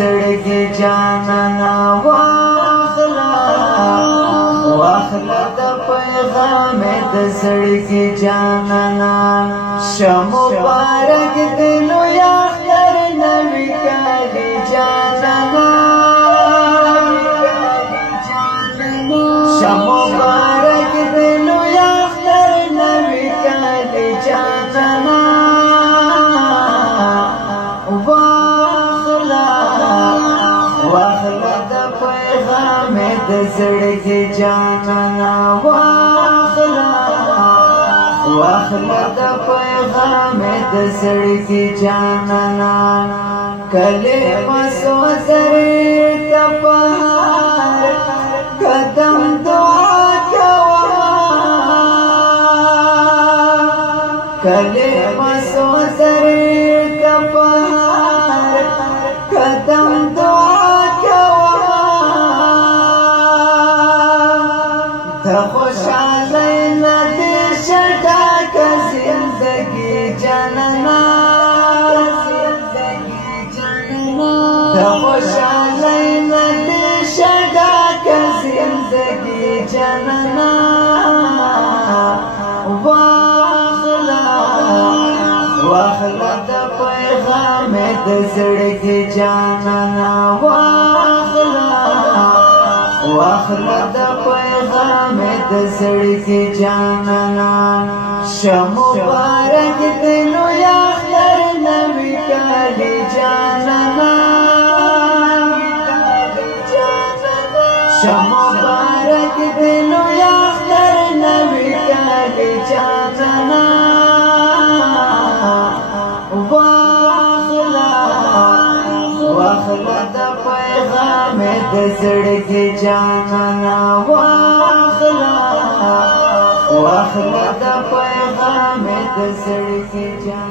زړګي جانانا واخلا د پیغام د زړګي جانانا شمو بارک دلو یا اختر نوی کالی جانانا شمو بارک دلو یا اختر نوی کالی جانانا واخلا د پیغام د زړګي جانانا واخلا د پیغام د زړګي جانانا کله مسو سره تپهار قدم دعا کوا کله مسو سره تپهار قدم دعا خوشحالی ندی شدا کا زندگی جانانا خوشحالی ندی شدا کا زندگی جانانا واخلا د پیغام د زړګي جانانا واخلا د پیغام د زړګي جانانا شمو بارک دلو یا اختر نوی کالی جانانا شمو بارک دلو یا اختر نوی کالی جانانا واخلا د پیغام د زړګي جانانا واخلا د پیغام د زړګي جانانا